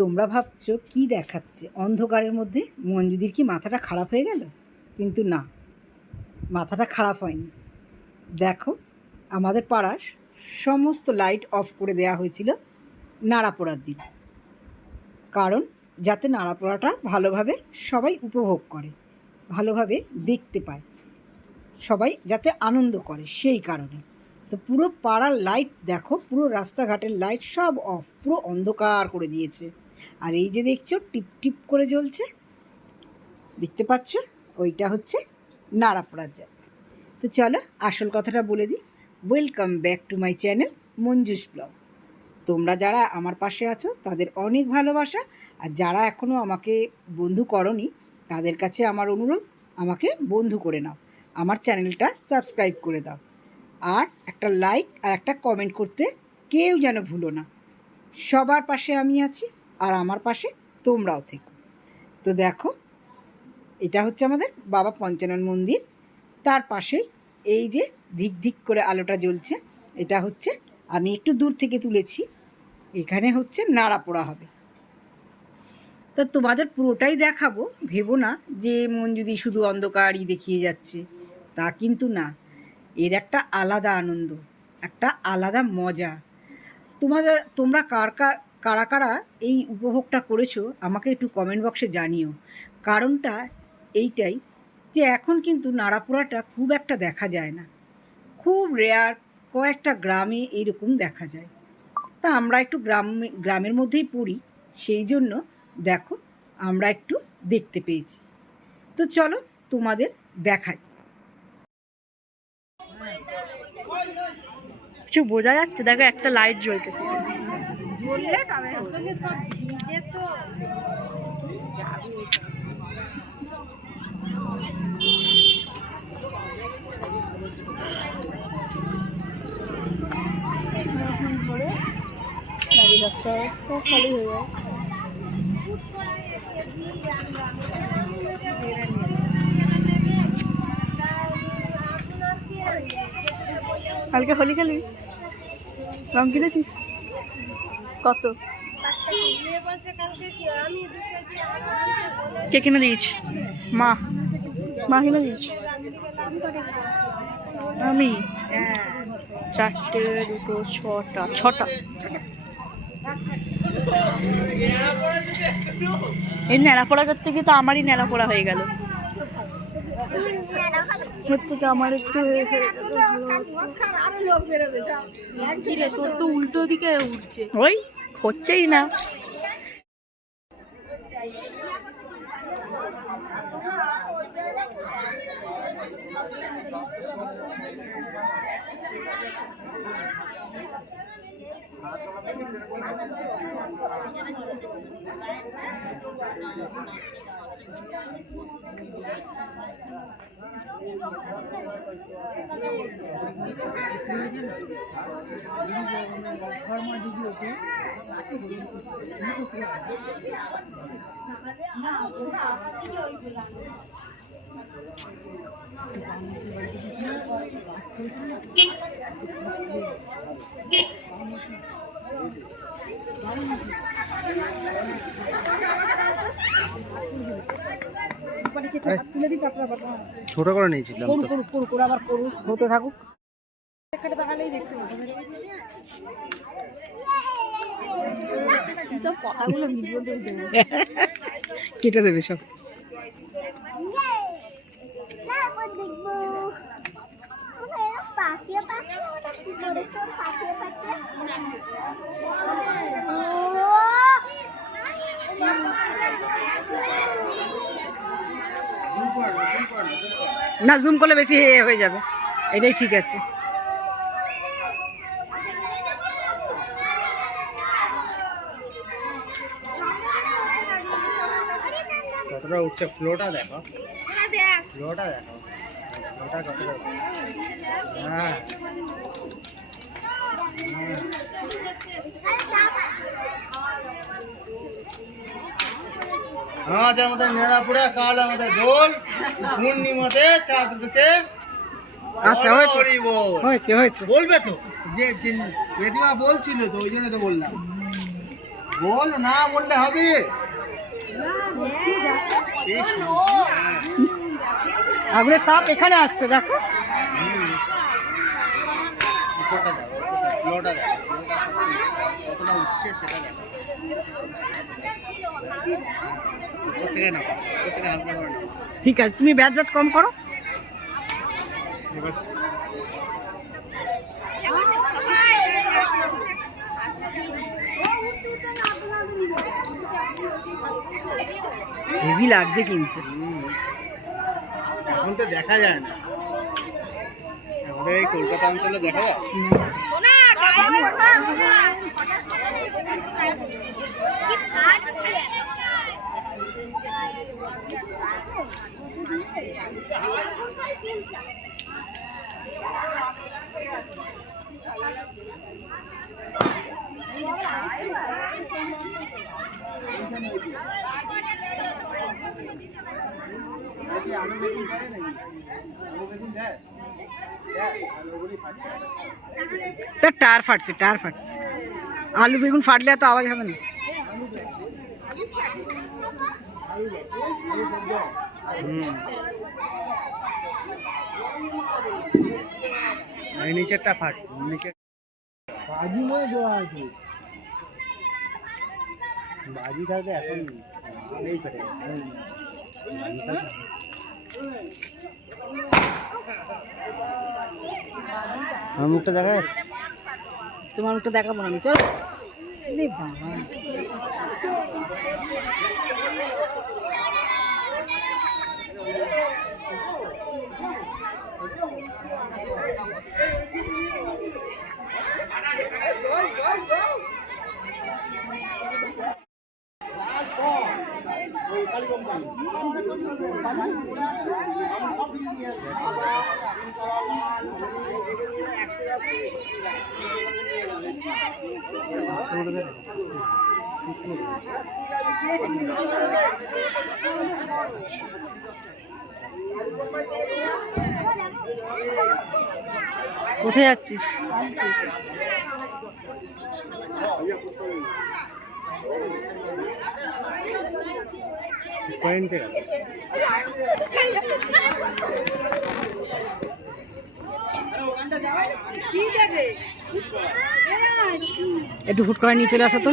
তোমরা ভাবছো কি দেখাচ্ছে অন্ধকারের মধ্যে, মঞ্জুদির কি মাথাটা খারাপ হয়ে গেল? কিন্তু না, মাথাটা খারাপ হয়নি। দেখো, আমাদের পাড়ার সমস্ত লাইট অফ করে দেওয়া হয়েছিল নাড়াপোড়ার দিন, কারণ যাতে নাড়াপোড়াটা ভালোভাবে সবাই উপভোগ করে, ভালোভাবে দেখতে পায়, সবাই যাতে আনন্দ করে, সেই কারণে। তো পুরো পাড়ার লাইট দেখো, পুরো রাস্তাঘাটের লাইট সব অফ, পুরো অন্ধকার করে দিয়েছে। আর এই যে দেখছো টিপ টিপ করে জ্বলছে, দেখতে পাচ্ছ, ওইটা হচ্ছে নাড়াপোড়ার জায়গা। তো চলো আসল কথাটা বলে দিই। Welcome back to my channel Manju's blog. তোমরা যারা আমার পাশে আছো তাদের অনেক ভালোবাসা, আর যারা এখনও আমাকে বন্ধু করনি তাদের কাছে আমার অনুরোধ, আমাকে বন্ধু করে নাও, আমার চ্যানেলটা সাবস্ক্রাইব করে দাও, আর একটা লাইক আর একটা কমেন্ট করতে কেউ যেন ভুলো না। সবার পাশে আমি আছি, আর আমার পাশে তোমরাও থেকো। তো দেখো, এটা হচ্ছে আমাদের বাবা পঞ্চানন মন্দির, তার পাশেই এই যে ধিক ধিক করে আলোটা জ্বলছে, এটা হচ্ছে আমি একটু দূর থেকে তুলেছি, এখানে হচ্ছে নাড়াপোড়া হবে। তা তোমাদের পুরোটাই দেখাবো, ভেবো না যে মঞ্জুদি শুধু অন্ধকারই দেখিয়ে যাচ্ছে, তা কিন্তু না। এর একটা আলাদা আনন্দ, একটা আলাদা মজা। তোমরা কারা কারা এই উপভোগটা করেছো আমাকে একটু কমেন্ট বক্সে জানিও। কারণটা এইটাই যে এখন কিন্তু নাড়াপোড়াটা খুব একটা দেখা যায় না, খুব রেয়ার, কয়েকটা গ্রামে এইরকম দেখা যায়। তা আমরা একটু গ্রামের মধ্যেই পড়ি, সেই জন্য দেখো আমরা একটু দেখতে পেয়েছি। তো চলো তোমাদের দেখাই। কিছু বোঝা যাচ্ছে, দেখো একটা লাইট জ্বলতেছে। জ্বললে তবে আসলে সব ভিজে তো খালি হয়ে যায়। কালকে হোলি খেলবি? রং কিনেছিস? কত? কে কিনে দিয়েছি? মা কিনে দিয়েছি। আমি 4টে 2 6টা এই ন্যাড়া পড়া করতে গিয়ে তো আমারই ন্যাড়া পড়া হয়ে গেল। থেকে আমার একটু তোর তো উল্টো দিকে উঠছে, ওই হচ্ছেই না। ছোট করে নিয়েছিলাম, আবার করুন, হতে থাকুক। সব কথাগুলো ভিডিও কেটে দেবে সব। না, জুম করলে বেশি হয়ে যাবে, এটাই ঠিক আছে। কতটা উঠছে, ফ্লোটা দেখো, ফ্লোটা দেখো, ফ্লোটা কতটা। হ্যাঁ, আজ আমাদের নেড়াপুরা, কাল আমাদের দোল, পূর্ণিমাতে চাঁদ উঠেছে। আচ্ছা, হয়েছে। বলবে তো, যে জেঠিমা বলছিল তো, ওই জন্য তো বললাম। বল না বললে হবে। আগুনের তাপ এখানে আসছে দেখো। উপরটা দেখো, ফ্লোটা দেখো, কতটা উঠছে সেটা দেখো। উপর থেকে না, উপর থেকে হালকা করে নাও। ঠিক আছে, তুমি ব্যাচ ব্যাচ কম করো। এবার হেভি লাগছে কিন্তু। এখন তো দেখা যায় না, আমাদের এই কলকাতা অঞ্চলে দেখা যায়। সোনা গায়ে ওঠা ওঠা কি ফাটছে। Tyre ফাটছে, tyre ফাটছে। আলু বেগুন ফাটলে এত আওয়াজ হবে না। এই নিচেরটা ফাট, নিচে বাজি মনে দেওয়া আছে। বাজি থাকলে এখন এই করে আমার মুখটা দেখা যাচ্ছে? তোমার মুখটা দেখাবো না আমি, চলো। আরে বাবা, কোথায় যাচ্ছিস? পয়েন্টে একটু ফুট করে নিয়ে চলে আসো তো।